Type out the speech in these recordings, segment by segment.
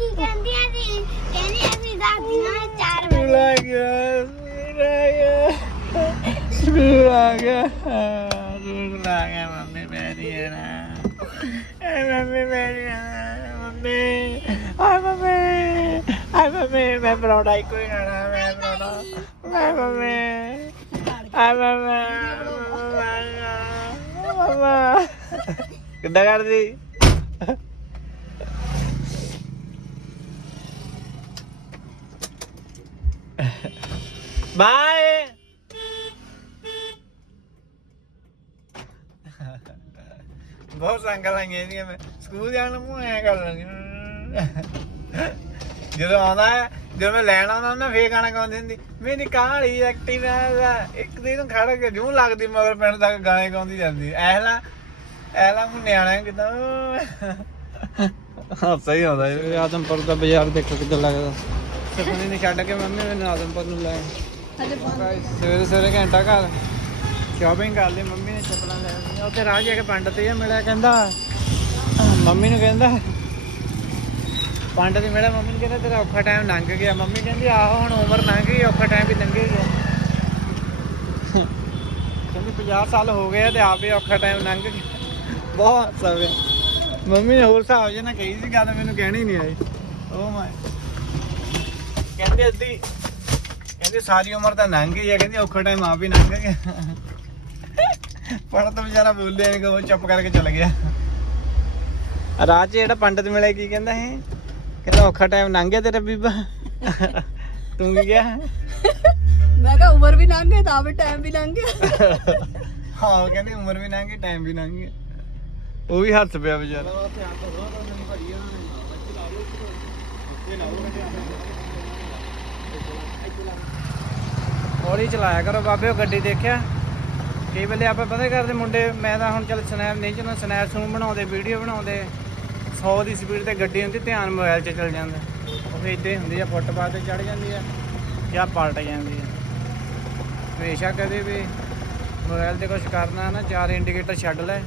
ਕੀ ਕਹਿੰਦੀਆਂ ਸੀ ਕਹਿੰਦੀ ਅਸੀਂ ਦਾਦੀਆਂ ਨੇ ਚਾਰ ਵਜੇ ਸਕੂਲ ਆ ਗਿਆ ਆ ਗਿਆ। ਆ ਗਿਆ। ਸਕੂਲ ਆ ਗਿਆ ਮੰਮੀ ਮੇਰੀ ਹੈ ਨਾ। ਐ ਮੰਮੀ ਮੇਰੀ ਹੈ ਨਾ ਮੰਮੀ। ਆਏ ਮੰਮੀ ਆਏ ਮੰਮੀ ਮੈਂ ਪਰੌਂਠਾ ਕੋਈ ਖਾਣਾ ਮੈਂ ਪਰੌਂਠਾ। ਮੈਂ ਮੰਮੀ ਆਏ ਮੰਮੀ ਮਮਾ। ਕਿੱਦਾਂ ਕਰਦੀ? ਬਾਏ ਬਹੁਤ ਸੰਗਲ ਆਈਆਂ ਇਹਦੀਆਂ ਮੈਂ। ਸਕੂਲ ਜਾਣ ਨੂੰ ਐ ਕਰ ਲਾਂਗੀ ਜਦੋਂ ਆਉਂਦਾ ਹੈ ਜਦੋਂ ਮੈਂ ਲੈਣ ਆਉਂਦਾ ਨਾ ਫੇਰ ਗਾਣਾ ਗਾਉਂਦੀ ਹੁੰਦੀ। ਮੇਰੀ ਕਾਲੀ ਐਕਟਿਵਾ ਦਾ ਇੱਕ ਦਿਨ ਖੜ ਕੇ ਜੂੰ ਲੱਗਦੀ ਮਗਰ ਪਿੰਡ ਤੱਕ ਗਾਣੇ ਗਾਉਂਦੀ ਜਾਂਦੀ। ਐਹਲਾ ਐਹਲਾ ਨੂੰ ਨਿਆਣਾ ਕਿਦਾਂ। ਹਾਂ ਸਹੀ ਆਉਂਦਾ ਆਦਮਪੁਰ ਦਾ ਬਾਜ਼ਾਰ ਦੇਖੋ ਕਿੱਦਾਂ ਲੱਗਦਾ। ਸੁਖਮਨੀ ਨੇ ਛੱਡ ਕੇ ਮੰਮੀ ਮੈਨੂੰ ਆਦਮਪੁਰ ਨੂੰ ਲੈ ਸਵੇਰੇ ਸਵੇਰੇ ਘੰਟਾ ਘਰ। ਸ਼ਾਪਿੰਗ ਕਰ ਲਈ, ਮੰਮੀ ਨੇ ਚੱਪਲਾਂ ਲੈ ਲਈਆਂ ਉੱਥੇ ਰਾਹ ਜਾ ਕੇ ਪੰਡਤ ਇਹ ਮਿਲਿਆ, ਕਹਿੰਦਾ, ਮੰਮੀ ਨੂੰ ਕਹਿੰਦਾ ਪੰਡਤ ਹੀ ਮਿਲਿਆ, ਮੰਮੀ ਨੂੰ ਕਹਿੰਦਾ, ਤੇਰਾ ਔਖਾ ਟਾਈਮ ਲੰਘ ਗਿਆ। ਮੰਮੀ ਕਹਿੰਦੀ, ਆਹੋ, ਹੁਣ ਉਮਰ ਲੰਘ ਗਈ, ਔਖਾ ਟਾਈਮ ਵੀ ਲੰਘੇਗਾ ਕਹਿੰਦੀ 50 ਸਾਲ ਹੋ ਗਏ ਤੇ ਆਪ ਹੀ ਔਖਾ ਟਾਈਮ ਲੰਘ ਗਿਆ। ਬਹੁਤ ਸਵੇ ਮੰਮੀ ਨੇ ਹੋਰ ਹਿਸਾਬ ਜੇ ਕਹੀ ਸੀ, ਗੱਲ ਮੈਨੂੰ ਕਹਿਣੀ ਨਹੀਂ ਆਈ। oh ਓ ਮਾਈ ਕਹਿੰਦੀ ਅੱਧੀ ਕਹਿੰਦੀ ਸਾਰੀ ਉਮਰ ਤਾਂ ਲੰਘ ਗਈ ਹੈ ਕਹਿੰਦੀ ਔਖਾ ਟਾਈਮ ਆਪ ਹੀ ਲੰਘ ਗਿਆ ਪਰ ਤਾਂ ਵਿਚਾਰਾ ਬੋਲਿਆ ਨਹੀਂ ਉਹ ਚੁੱਪ ਕਰਕੇ ਚਲ ਗਿਆ। ਰਾਜ 'ਚ ਜਿਹੜਾ ਪੰਡਤ ਮਿਲਿਆ ਕੀ ਕਹਿੰਦਾ ਹੈ ਕਹਿੰਦਾ ਔਖਾ ਟਾਈਮ ਲੰਘ ਗਿਆ ਤੇਰਾ ਬੀਬਾ। ਤੂੰ ਕੀ ਕਿਹਾ? ਮੈਂ ਕਿਹਾ ਉਮਰ ਵੀ ਲੰਘ ਗਈ ਤਾਂ ਵੀ ਟਾਈਮ ਵੀ ਲੰਘ ਗਿਆ ਹਾਂ ਉਹ ਕਹਿੰਦੀ ਉਮਰ ਵੀ ਲੰਘ ਗਈ ਟਾਈਮ ਵੀ ਲੰਘ ਗਿਆ ਉਹ ਵੀ ਹੱਸ ਪਿਆ ਵਿਚਾਰਾ। ਹੌਲੀ ਚਲਾਇਆ ਕਰੋ ਬਾਬੇ, ਉਹ ਗੱਡੀ ਦੇਖਿਆ। ਕਈ ਵੇਲੇ ਆਪਾਂ ਪਤਾ ਕਰਦੇ, ਮੁੰਡੇ, ਮੈਂ ਤਾਂ ਹੁਣ ਚੱਲ ਸਨੈਪ ਨਹੀਂ ਚਲਾਉਂਦਾ ਸਨੈਪ ਸੂਮ ਬਣਾਉਂਦੇ, ਵੀਡੀਓ ਬਣਾਉਂਦੇ 100 ਦੀ ਸਪੀਡ ਤੇ ਗੱਡੀ ਹੁੰਦੀ, ਧਿਆਨ ਮੋਬਾਈਲ 'ਚ ਚਲ ਜਾਂਦਾ। ਉਹ ਫਿਰ ਇਦਾਂ ਹੀ ਹੁੰਦੀ ਆ, ਫੁੱਟਪਾਥ ਤੇ ਚੜ ਜਾਂਦੀ ਆ, ਜਾਂ ਪਲਟ ਜਾਂਦੀ ਆ। ਹਮੇਸ਼ਾ ਕਦੇ ਵੀ ਮੋਬਾਈਲ ਤੇ ਕੁਝ ਕਰਨਾ ਨਾ, ਚਾਰ ਇੰਡੀਕੇਟਰ ਛੱਡ ਲੈ,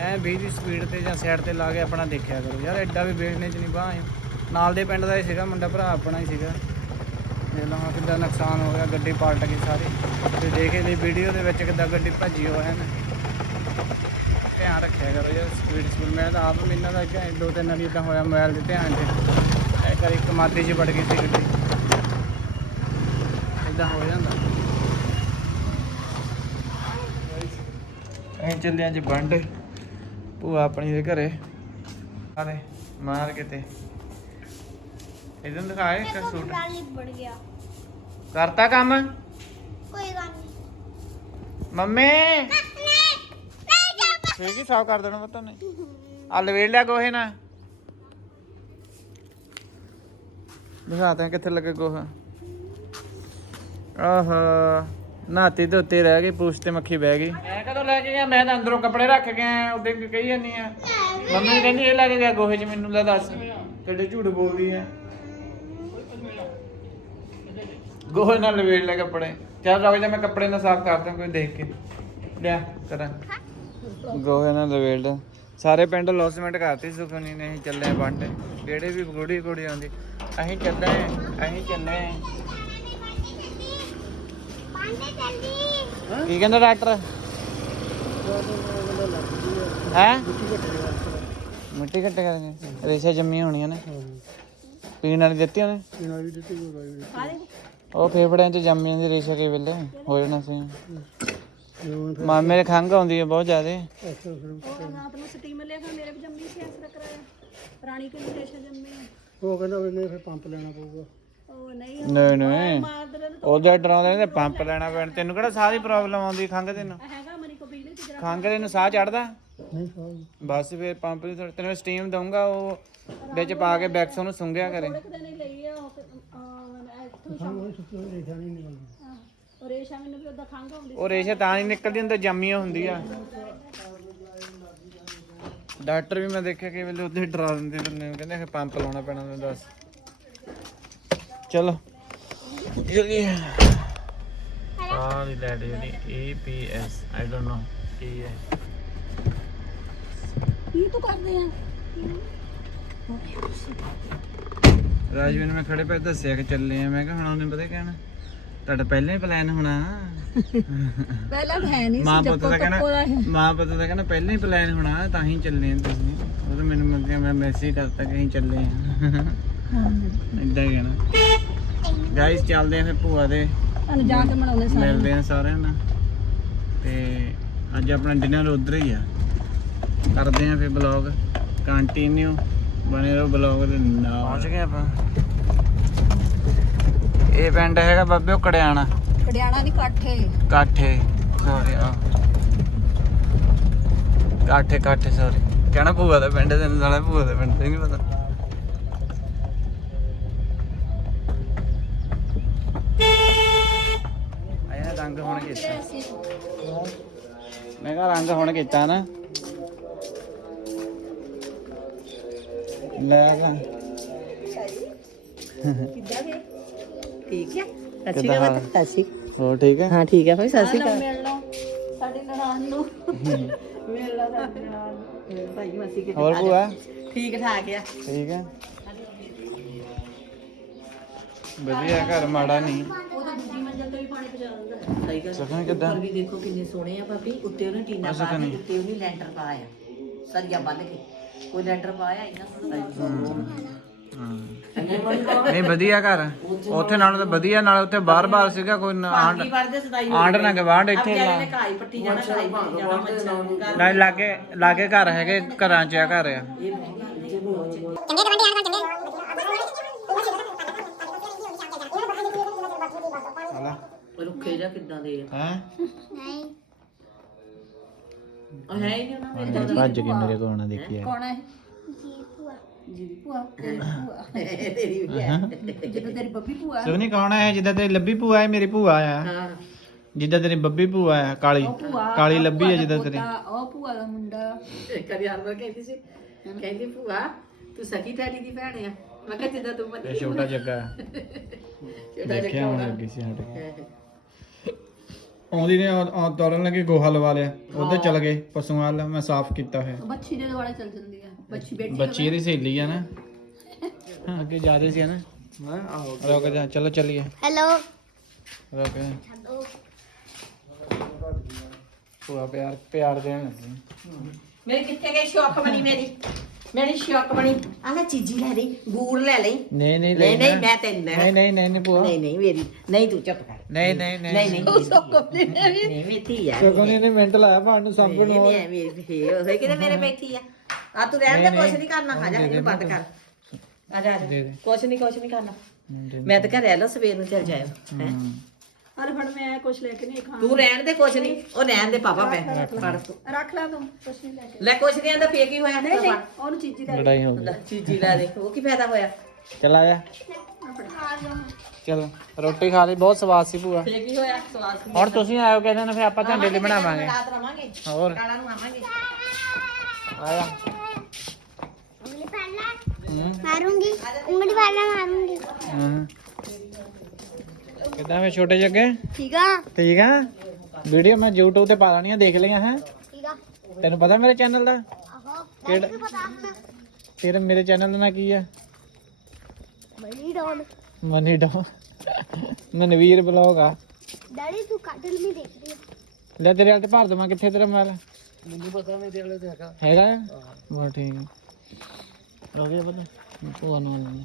ਐ 20 ਦੀ ਸਪੀਡ ਤੇ ਜਾਂ ਸਾਈਡ ਤੇ ਲਾ ਕੇ ਆਪਣਾ ਦੇਖਿਆ ਕਰੋ। ਯਾਰ, ਐਡਾ ਵੀ ਵੇਖਣੇ ਚ ਨਹੀਂ ਬਾਹ ਨਾਲ ਦੇ ਪਿੰਡ ਦਾ ਹੀ ਸੀਗਾ, ਮੁੰਡਾ ਭਰਾ ਆਪਣਾ ਹੀ ਸੀਗਾ। ਦੇਖ ਲਓ ਹਾਂ ਨੁਕਸਾਨ ਹੋ ਗਿਆ, ਗੱਡੀ ਪਲਟ ਗਈ ਸਾਰੀ। ਤੇ ਦੇਖੇ ਲਈ ਵੀਡੀਓ ਦੇ ਵਿੱਚ ਕਿੱਦਾਂ ਗੱਡੀ ਭੱਜੀ ਹੋਇਆ ਹੈ ਧਿਆਨ ਰੱਖਿਆ ਕਰੋ ਯਾਰ ਸਪੀਡ ਸਪੀਡ ਮੈਂ ਤਾਂ ਆਪ ਮਹੀਨਾ ਦਾ ਕਿ ਦੋ ਤਿੰਨ ਵਾਰੀ ਇਦਾਂ ਹੋਇਆ ਮੋਬਾਈਲ ਦੇ ਧਿਆਨ 'ਚ ਇੱਕ ਵਾਰੀ ਕਮਾਦੀ 'ਚ ਵੜ ਗਈ ਸੀ ਗੱਡੀ। ਇਦਾਂ ਹੋ ਜਾਂਦਾ। ਅਸੀਂ ਚੱਲੇ ਅੱਜ ਬੰਡ ਭੂਆ ਆਪਣੀ ਦੇ ਘਰੇ। ਆਰੇ ਮਾਰ ਕਿਤੇ। ਇਦਾਂ ਦਿਖਾਏ ਇੱਕ ਸੂਟ ਲਾਲੀ ਬੜ ਗਿਆ। ਕਰਤਾ ਕੰਮ? ਕੋਈ ਗੱਲ ਨਹੀਂ। ਮੰਮੀ। ਨਹੀਂ ਨਹੀਂ ਠੀਕ ਹੀ ਸਾਫ਼ ਕਰ ਦੇਣਾ ਪਤਾ ਨਹੀਂ ਆ ਲਵੇੜ ਲਿਆ ਗੋਹੇ ਨਾ ਦਿਖਾਤਾ ਕਿੱਥੇ ਲੱਗੇ ਗੋਹਾ। ਆਹਾ ਨਾਤੀ ਤੇ ਉੱਤੇ ਰਹਿ ਗਈ ਪੂਛ ਤੇ ਮੱਖੀ ਬਹਿ ਗਈ। ਮੈਂ ਕਦੋਂ ਲੈ ਕੇ ਗਿਆ? ਮੈਂ ਤਾਂ ਅੰਦਰੋਂ ਕੱਪੜੇ ਰੱਖ ਕੇ ਆਇਆ ਉਹਦੇ ਕਹੀ ਜਾਂਦੀ ਆ। ਮੰਮੀ ਕਹਿੰਦੀ ਇਹ ਲੈ ਕੇ ਗਿਆ ਗੋਹੇ 'ਚ ਮੈਨੂੰ ਲੈ ਦੱਸ। ਕਿੱਡੇ ਝੂਠ ਬੋਲਦੀ ਆ। ਗੋਹੇ ਨਾਲ ਲਵੇੜ ਲੈ ਕੱਪੜੇ। ਚੱਲ ਰੁਕ ਜਾ ਮੈਂ ਕੱਪੜੇ ਨਾਲ ਸਾਫ਼ ਕਰਦਾ ਕੋਈ ਦੇਖ ਕੇ। ਲਿਆ ਕਰਾਂ। ਗੋਹੇ ਨਾਲ ਲਵੇੜ। ਸਾਰੇ ਪਿੰਡ ਲੌਸਮੈਂਟ ਕਰਤੀ ਸੁਖਨੀ ਨੇ ਅਸੀਂ ਚੱਲੇ ਬੰਡ ਜਿਹੜੇ ਵੀ ਗੁੜੀ ਗੁੜੀ ਆਉਂਦੀ। ਅਸੀਂ ਚੱਲੇ ਅਸੀਂ ਚੱਲੇ ਕੀ ਕਹਿੰਦਾ ਡਾਕਟਰ? ਹੈ? ਮਿੱਟੀ ਘੱਟ ਕਰਦੇ ਰੇਸ਼ਾ ਜੰਮੀਆਂ ਹੋਣੀਆਂ ਨੇ। ਪੀਣ ਵਾਲੀ ਦਿੱਤੀ ਉਹਨੇ? ਉਹ ਫੇਫੜਿਆਂ 'ਚ ਜੰਮ ਜਾਂਦੀ ਰੇਸ਼ਾ ਕਈ ਵੇਲੇ ਹੋ ਜਾਣਾ ਸੀ। ਮਾਮੇ ਦੇ ਖੰਘ ਆਉਂਦੀ ਹੈ ਬਹੁਤ ਜ਼ਿਆਦੇ। ਉਹ ਰਾਤ ਨੂੰ ਸਟੀਮ ਲਿਆ ਫਿਰ ਮੇਰੇ ਵੀ ਜੰਮੀ ਸੀ ਅਸਰ ਕਰਾਇਆ ਰਾਣੀ ਕੇ ਨਿਸ਼ਾ ਜੰਮੇ ਉਹ ਕਹਿੰਦਾ ਉਹਨੇ ਫਿਰ ਪੰਪ ਲੈਣਾ ਪਊਗਾ। ਉਹ ਨਹੀਂ ਨਹੀਂ। ਨਹੀਂ ਮਾਰ ਉਹਦੇ ਡਰਾਉਂਦੇ ਨੇ ਪੰਪ ਲੈਣਾ ਪੈਣ। ਤੈਨੂੰ ਕਿਹੜਾ ਸਾਹ ਦੀ ਪ੍ਰੋਬਲਮ ਆਉਂਦੀ ਖੰਘ ਦੇ ਨੂੰ ਹੈਗਾ ਮਨੀ ਕੋ ਬਿਜਲੀ ਤੇ ਖੰਘ ਦੇ ਨੂੰ ਸਾਹ ਚੜਦਾ? ਨਹੀਂ ਸਾਹ ਬਸ ਫਿਰ ਪੰਪ ਦੀ ਤੈਨੂੰ ਸਟੀਮ ਦਊਂਗਾ ਉਹ ਵਿੱਚ ਪਾ ਕੇ ਬੈਕਸ ਉਹਨੂੰ ਸੁੰਘਿਆ ਕਰੇ। ਆ ਉਹ ਹੋਈ ਨਹੀਂ ਨਿਕਲਦੀ। ਰੇਸ਼ਾ ਮੈਨੂੰ ਵੀ ਉਹਦਾ ਖੰਘ ਆਉਂਦੀ ਉਹ ਰੇਸ਼ਾ ਤਾਂ ਨਹੀਂ ਨਿਕਲਦੀ ਅੰਦਰ ਜੰਮੀ ਹੁੰਦੀ ਆ। ਡਾਕਟਰ ਵੀ ਮੈਂ ਦੇਖਿਆ ਕਿ ਵੇਲੇ ਉੱਥੇ ਡਰਾ ਦਿੰਦੇ ਬੰਦੇ ਨੂੰ ਕਹਿੰਦੇ ਕਿ ਪੰਪ ਲਾਉਣਾ ਪੈਣਾ ਤੈਨੂੰ ਦੱਸ। ਚਲੋ ਜਲਦੀ ਆਹ ਦੀ ਲੈਟ ਜਿਹੜੀ APS ਆਈ ਡੋਨਟ ਨੋ ਕੀ ਹੈ। ਕੀ ਤੂੰ ਕਰਦੇ ਆ? ਰਾਜਵੀਰ ਨੇ ਮੈਂ ਖੜੇ ਪੈ ਦੱਸਿਆ ਕਿ ਚੱਲੇ ਆ। ਮੈਂ ਕਿਹਾ ਹੁਣ ਉਹਨੇ ਪਤਾ ਕਹਿਣਾ? ਤੁਹਾਡਾ ਪਹਿਲਾਂ ਹੀ ਪਲਾਨ ਹੋਣਾ। ਪਹਿਲਾਂ ਤਾਂ ਹੈ ਨਹੀਂ ਮਾਂ ਸੀ ਪੁੱਤ ਦਾ ਕਹਿਣਾ ਮਾਂ ਪੁੱਤ ਦਾ ਕਹਿਣਾ ਪਹਿਲਾਂ ਹੀ ਪਲਾਨ ਹੋਣਾ ਤਾਂ ਹੀ ਚੱਲੇ ਆ ਤੁਸੀਂ। ਉਹ ਤਾਂ ਮੈਨੂੰ ਮੰਗਿਆ ਮੈਂ ਮੈਸੇਜ ਕਰਤਾ ਕਿ ਅਸੀਂ ਚੱਲੇ ਆ। ਇਦਾਂ ਹੀ ਕਹਿਣਾ। ਗਾਇਸ ਚੱਲਦੇ ਆ ਫਿਰ ਭੂਆ ਦੇ। ਤੁਹਾਨੂੰ ਜਾ ਕੇ ਮਨਾਉਂਦੇ ਸਾਰੇ ਮਿਲਦੇ ਆ ਸਾਰਿਆਂ ਨਾਲ। ਤੇ ਅੱਜ ਆਪਣਾ ਡਿਨਰ ਉਧਰ ਹੀ ਆ। ਕਰਦੇ ਆ ਫਿਰ ਬਲੌਗ ਕੰਟੀਨਿਊ ਬਣੇ ਰਹੋ ਬਲੌਗ ਦੇ ਨਾਲ। ਪਹੁੰਚ ਗਏ ਆਪਾਂ। ਇਹ ਪਿੰਡ ਹੈਗਾ ਬਾਬਿਓ ਕੜਿਆਣਾ। ਕੜਿਆਣਾ ਨਹੀਂ ਕਾਠੇ। ਕਾਠੇ ਸੌਰੀ ਆ ਕਾਠੇ ਕਾਠੇ ਸੌਰੀ ਕਹਿਣਾ ਭੂਆ ਦਾ ਪਿੰਡ ਤੈਨੂੰ ਸਾਲਾ ਭੂਆ ਦਾ ਪਿੰਡ ਤੇ ਨਹੀਂ ਪਤਾ। ਆਇਆ ਰੰਗ ਹੁਣ ਕੀਤਾ। ਮੈਂ ਕਿਹਾ ਰੰਗ ਹੁਣ ਕੀਤਾ ਨਾ। ਲੈ ਗਾ ਕਿੱਦਾਂ? ਦੇ ਠੀਕ ਹੈ ਅੱਛੀ ਕਿੱਦਾਂ? ਗੱਲ ਹਾਲ? ਹੈ ਅੱਛੀ ਹੋਰ ਠੀਕ ਹੈ ਹਾਂ ਠੀਕ ਹੈ ਭਾਈ ਸਤਿ ਸ਼੍ਰੀ ਅਕਾਲ। ਮਿਲ ਲਓ। ਸਾਡੀ ਨਨਾਣ ਨੂੰ। ਮਿਲ ਲਾ ਸਾਡੀ ਨਾਲ ਭਾਈ ਮਸੀ ਕਿਤੇ ਹੋਰ ਭੂਆ? ਠੀਕ ਠਾਕ ਆ। ਠੀਕ ਹੈ ਵਧੀਆ ਘਰ ਮਾੜਾ ਨਹੀਂ। ਉਹ ਤਾਂ ਦੂਜੀ ਮੰਜ਼ਲ ਤੋਂ ਹੀ ਪਾਣੀ ਪਹੁੰਚਾ ਦਿੰਦਾ। ਸਹੀ ਗੱਲ। ਸੁਖਨ ਕਿੱਦਾਂ? ਵੀ ਦੇਖੋ ਕਿੰਨੇ ਸੋਹਣੇ ਆ ਭਾਬੀ। ਉੱਤੇ ਉਹਨੇ ਟੀਨਾ ਪਾ ਕੇ। ਉੱਤੇ ਉਹਨੇ ਲੈਂਟਰ ਪਾਇਆ। ਸਰੀਆ ਬੰਨ ਕੇ। ਕੋਈ ਲੈਂਟਰ ਪਾਇਆ ਇੰਨਾ ਨਹੀਂ ਵਧੀਆ ਘਰ। ਉੱਥੇ ਨਾਲੋਂ ਤਾਂ ਵਧੀਆ ਨਾਲ ਉੱਥੇ ਬਾਰ-ਬਾਰ ਸੀਗਾ ਕੋਈ ਨਾ ਆਂਡ ਕੀ ਪੜਦੇ ਸਦਾਈ ਆਂਡ ਨਾ ਗਵਾਂਡ ਇੱਥੇ ਇੱਥੇ ਲਾ। ਨੇ ਕਾਈ ਪੱਟੀ ਜਾਣਾ ਕਾਈ ਪੱਟੀ ਜਾਣਾ ਮੱਛਰ ਨਾ ਲਾਗੇ ਲਾਗੇ ਘਰ ਹੈਗੇ ਘਰਾਂ 'ਚ ਆ ਘਰ ਆ। ਰੁੱਖੇ ਜਾ ਕਿੱਦਾਂ ਦੇ ਆ? ਹੈ ਉਹ ਹੈ ਹੀ ਨਹੀਂ ਉਹਨਾਂ ਦੇ ਭੱਜ ਕੇ ਮੇਰੇ ਕੋਲ ਆਣਾ ਦੇਖੀ ਕੌਣ ਹੈ? ਜੀ ਭੂਆ। ਤੇਰੀ ਭੂਆ। ਤੇਰੀ ਵੀ ਹੈ। ਜਦੋਂ ਤੇਰੀ ਬੱਬੀ ਭੂਆ ਸੁਣੀ ਕੌਣ ਹੈ? ਜਿੱਦਾਂ ਤੇਰੀ ਲੱਭੀ ਭੂਆ ਹੈ ਮੇਰੀ ਭੂਆ ਆ। ਹਾਂ। ਜਿੱਦਾਂ ਤੇਰੀ ਬੱਬੀ ਭੂਆ ਆ ਕਾਲੀ। ਭੂਆ ਕਾਲੀ ਉਹ ਲੱਭੀ ਭੂਆ ਹੈ ਦਾ ਜਿੱਦਾਂ ਤੇਰੀ। ਪੋਤਾ, ਉਹ ਭੂਆ ਦਾ ਮੁੰਡਾ। ਕਦੀ ਹਰ ਕਹਿੰਦੀ ਸੀ ਕਹਿੰਦੀ ਭੂਆ ਤੂੰ ਸਕੀ ਡੈਡੀ ਦੀ ਭੈਣ ਆ। ਮੈਂ ਕਿਹਾ ਜਿੱਦਾਂ ਤੂੰ ਇਹ ਮੰਨੀ ਛੋਟਾ ਜੱਗਾ। ਛੋਟਾ ਦੇਖਿਆ ਜਿਹਾ ਹੁਣ ਹੋਣਾ। ਲੱਗੀ ਸੀ ਹਟ ਕੇ ਆਉਂਦੀ ਨੇ ਆ- ਆ ਤੋਰਨ ਲੱਗੇ ਗੋਹਾ ਲਵਾ ਲਿਆ। ਉਧਰ ਚਲ ਗਏ ਪਸ਼ੂਆਂ ਵੱਲ ਮੈਂ ਸਾਫ਼ ਕੀਤਾ ਹੋਇਆ। ਬੱਚੀ ਦੇ ਦੁਆਲੇ ਚੱਲ ਜਾਂਦੀ ਹੈ ਬੱਚੀ ਬੇਟੀ ਬੱਚੀ ਇਹਦੀ ਸਹੇਲੀ ਆ ਨਾ। ਹਾਂ ਅੱਗੇ ਜਾਦੇ ਸੀ ਨਾ। ਆਹੋ। ਰੁਕ ਜਾ ਚਲੋ ਚੱਲੀਏ। ਹੈਲੋ। ਰੁਕ ਜਾ। ਪੂਆ ਪਿਆਰ ਪਿਆਰ ਦੇਣ ਲੱਗੀ। ਮੇਰੀ ਕਿੱਥੇ ਗਈ ਸ਼ੌਕ ਬਣੀ ਮੇਰੀ? ਮੇਰੀ ਸ਼ੌਕ ਬਣੀ ਆ ਲੈ ਚੀਜੀ ਲੈ ਲਈ ਗੂੜ ਲੈ ਲਈ ਨਹੀਂ ਨਹੀਂ ਨਹੀਂ ਨਹੀਂ। ਮੈਂ ਤੈਨੂੰ ਨਹੀਂ ਨਹੀਂ ਨਹੀਂ ਨਹੀਂ ਪੂਆ ਨਹੀਂ ਨਹੀਂ ਮੇਰੀ ਨਹੀਂ ਤੂੰ ਚੁੱਪ ਕਰ ਨਹੀਂ ਨਹੀਂ ਨਹੀਂ ਨਹੀਂ ਨਹੀਂ ਨਹੀਂ ਮੇਰੀ ਧੀ ਆ ਸਗੋਂ ਇਹਨੇ ਮਿੰਟ ਲਾਇਆ ਭਾਣ ਨੂੰ ਸਾਂਭਣ ਨੂੰ ਨਹੀਂ ਮੇਰੀ ਉਹ ਕਿਤੇ ਮੇਰੇ ਬੈਠੀ ਆ ਆ ਤੂੰ ਰਹਿਣ ਦੇ ਕੁਛ ਨਹੀਂ ਕਰਨਾ ਆ ਜਾ ਇਹਨੂੰ ਬੰਦ ਕਰ ਆ ਜਾ। ਕੁਛ ਨਹੀਂ ਕੁਛ ਨਹੀਂ ਕਰਨਾ। ਮੈਂ ਤਾਂ ਘਰੇ ਲੋ ਸਵੇਰ ਨੂੰ ਚੱਲ ਜਾਇਓ ਹੈਂ। ਅਰੇ ਫੜ ਮੈਂ ਕੁਛ ਲੈ ਕੇ ਨਹੀਂ ਖਾਣਾ। ਤੂੰ ਰਹਿਣ ਦੇ ਕੁਛ ਨਹੀਂ। ਉਹ ਰਹਿਣ ਦੇ ਪਾਪਾ ਪੈ ਫੜ। ਤੂੰ। ਰੱਖ ਲਾ ਤੂੰ ਕੁਛ ਨਹੀਂ ਲੈ ਕੇ। ਲੈ ਕੁਛ ਨਹੀਂ ਆਂਦਾ ਫੇਰ ਕੀ ਹੋਇਆ? ਨਹੀਂ ਨਹੀਂ ਉਹਨੂੰ ਚੀਜ਼ੀ ਦਾ। ਲੜਾਈ ਹੋ ਗਈ। ਚੀਜੀ ਲੈ ਦੇ। ਉਹ ਕੀ ਫਾਇਦਾ ਹੋਇਆ? ਚਲ ਆ ਜਾ। ਚਲ ਰੋਟੀ ਖਾ ਲਈ। ਬਹੁਤ ਸਵਾਦ ਸੀ ਭੂਆ। ਫੇਰ ਕੀ ਹੋਇਆ? ਸਵਾਸ ਹੁਣ ਤੁਸੀਂ ਆਇਓ ਕਿਸੇ ਦਿਨ ਫੇਰ ਆਪਾਂ ਝੰਡੇ ਲਈ ਬਣਾਵਾਂਗੇ। ਰਾਤ ਰਵਾਂਗੇ। ਹੋਰ। ਕਾਲਾ ਨੂੰ ਆਵਾਂਗੇ। ਆ ਜਾ। ਮਾਰੂੰਗੀ। ਉਂਗਲੀ ਵਾਲਾ ਮਾਰੂੰਗੀ। ਹੂੰ। ਕਿਦਾਂ ਵੇ ਛੋਟੇ ਜੱਗੇ? ਠੀਕ ਆ। ਠੀਕ ਆ? ਵੀਡੀਓ ਮੈਂ YouTube ਤੇ ਪਾ ਲੈਣੀ ਆ ਦੇਖ ਲਈਆਂ ਹੈ? ਠੀਕ ਆ। ਤੈਨੂੰ ਪਤਾ ਮੇਰੇ ਚੈਨਲ ਦਾ? ਆਹੋ ਕਿਹੜਾ? ਤੇਰੇ ਮੇਰੇ ਚੈਨਲ ਦਾ ਨਾਂ ਕੀ ਆ? Mani don Mani don Manveer blog ਆ। ਡੈਡੀ ਤੂੰ ਕੱਢ ਲਈ ਦੇਖਦੀ ਆ ਲੈ ਤੇਰੇ ਵਾਲ ਭਰ ਦਵਾਂ ਕਿੱਥੇ ਤੇਰਾ ਮੋਬਾਈਲ ਮੈਨੂੰ ਪਤਾ ਨਹੀਂ ਤੇਰੇ ਵਾਲੇ ਹੈਗਾ। ਹੈਗਾ ਬਾ ਠੀਕ ਆ। ਹੋ ਗਿਆ ਪਤਾ। ਤੂੰ ਆਨ ਆਨ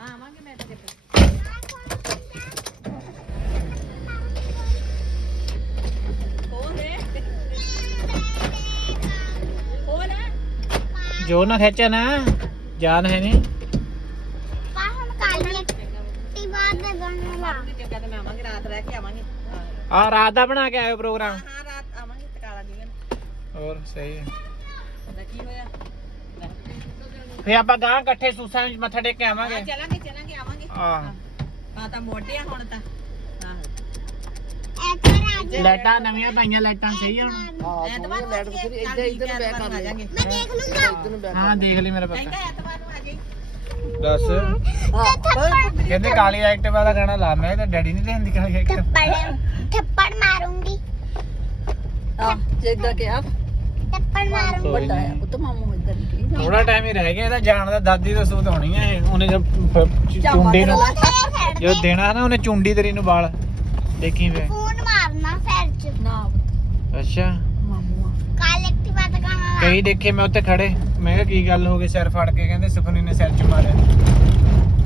ਮੈਂ ਆਵਾਂਗੀ ਰਾਤ ਰਹਿ ਕੇ ਆਵਾਂਗੇ। ਹਾਂ ਆ ਰਾਤ ਦਾ ਬਣਾ ਕੇ ਆਇਓ ਪ੍ਰੋਗਰਾਮ। ਹਾਂ ਰਾਤ ਆਵਾਂਗੇ ਤਕਾਲਾ ਦੀ ਹੋਰ ਸਹੀ ਹੈ। ਕੀ ਹੋਇਆ। ਫੇ ਆਪਾਂ ਗਾਂ ਇਕੱਠੇ ਸੂਸਾਂ ਵਿੱਚ ਮੱਥਾ ਟੇਕ ਕੇ ਆਵਾਂਗੇ। ਚੱਲਾਂਗੇ ਚੱਲਾਂਗੇ ਆਵਾਂਗੇ। ਆਹ ਹਾਂ ਤਾਂ ਮੋਢੇ ਆ ਹੁਣ ਤਾਂ। ਹਾਂ। ਲਾਈਟਾਂ ਨਵੀਆਂ ਪਾਈਆਂ ਲਾਈਟਾਂ ਸਹੀ ਹੁਣ। ਐਤਵਾਰ ਨੂੰ ਆ ਜਾਈਏ, ਇੱਧਰ ਇੱਧਰ ਬੈਕ ਕਰ ਲੈ ਜਾਾਂਗੇ। ਮੈਂ ਦੇਖ ਲੂੰਗਾ। ਹਾਂ। ਦੇਖ ਲਈ ਮੇਰਾ ਪੱਕਾ ਕਹਿੰਦਾ ਐਤਵਾਰ ਨੂੰ ਆ ਜਾਈਏ ਦੱਸ। ਕਹਿੰਦੇ ਕਾਲੀ ਐਕਟਿਵਾ ਦਾ ਗਾਣਾ ਲਾ ਮੈਂ ਤੇ ਡੈਡੀ ਨਹੀਂ ਲੈਂਦੀ ਕਾਲੀ ਐਕਟਿਵਾ ਥੱਪੜ ਥੱਪੜ ਮਾਰੂੰਗੀ। ਆ ਜਿੱਦਾਂ ਕਿ ਆ ਥੱਪੜ ਮਾਰੂੰਗੀ। ਵੱਡਾ ਆ ਉਹ ਤਾਂ ਮਾਮੂ ਇੱਧਰ ਹੀ ਗਈ ਥੋੜਾ ਟਾਈਮ ਹੀ ਰਹਿ ਗਿਆ ਇਹਦਾ ਜਾਣ ਦਾ ਦਾਦੀ ਦਾ ਸੂਤ ਹੋਣੀ ਹੈ ਇਹ। ਉਹਨੇ ਜਦ ਚੁੰਡੀ ਨੂੰ ਜੋ ਦੇਣਾ ਨਾ ਉਹਨੇ ਚੁੰਡੀ ਤੇਰੀ ਨੂੰ ਵਾਲ। ਦੇਖੀ ਵੇ। ਫੋਨ ਮਾਰਨਾ ਫੇਰ ਚ। ਨਾ। ਅੱਛਾ। ਮਾਮੂ ਆ ਕਾਲ ਐਕਟਿਵਾ ਦਾ ਗਾਣਾ ਲਾ। ਕਈ ਦੇਖੇ ਮੈਂ ਉੱਥੇ ਖੜੇ। ਮੈਂ ਕਿਹਾ ਕੀ ਗੱਲ ਹੋ ਗਈ? ਸਿਰ ਫੜ ਕੇ ਕਹਿੰਦੇ ਸੁਖਨੀ ਨੇ ਸਿਰ ਚ ਮਾਰਿਆ।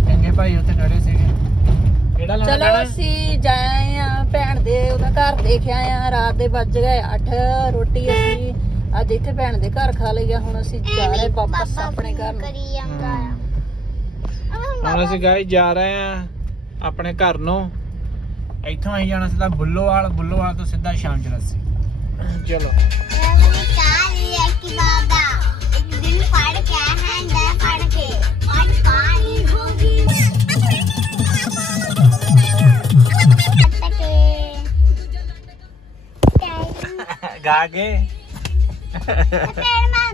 ਚੰਗੇ ਭਾਈ ਉੱਥੇ ਖੜੇ ਸੀਗੇ। ਕਿਹੜਾ ਲਾਣਾ ਚਲੋ ਅਸੀਂ ਜਾਏ ਆ ਭੈਣ ਦੇ ਉਹਦਾ ਘਰ ਦੇਖ ਆਏ ਆ। ਰਾਤ ਦੇ ਵੱਜ ਗਏ 8 ਰੋਟੀ ਅਸੀਂ ਅੱਜ ਇੱਥੇ ਭੈਣ ਦੇ ਘਰ ਖਾ ਲਈ ਆ। ਹੁਣ ਅਸੀਂ ਜਾ ਰਹੇ ਵਾਪਸ ਆਪਣੇ ਘਰ ਨੂੰ। ਕਰੀ ਜਾਂਦਾ ਆ। ਹੁਣ ਅਸੀਂ ਗਾਈ ਜਾ ਰਹੇ ਆ ਆਪਣੇ ਘਰ ਨੂੰ। ਇੱਥੋਂ ਅਸੀਂ ਜਾਣਾ ਸਿੱਧਾ ਬੁੱਲੋਵਾਲ ਬੁੱਲੋਵਾਲ ਤੋਂ ਸਿੱਧਾ ਸ਼ਾਮ ਚਰਸੀ ਚਲੋ। ਗਾ ਕੇ? ਫਿਰ ਮੈਂ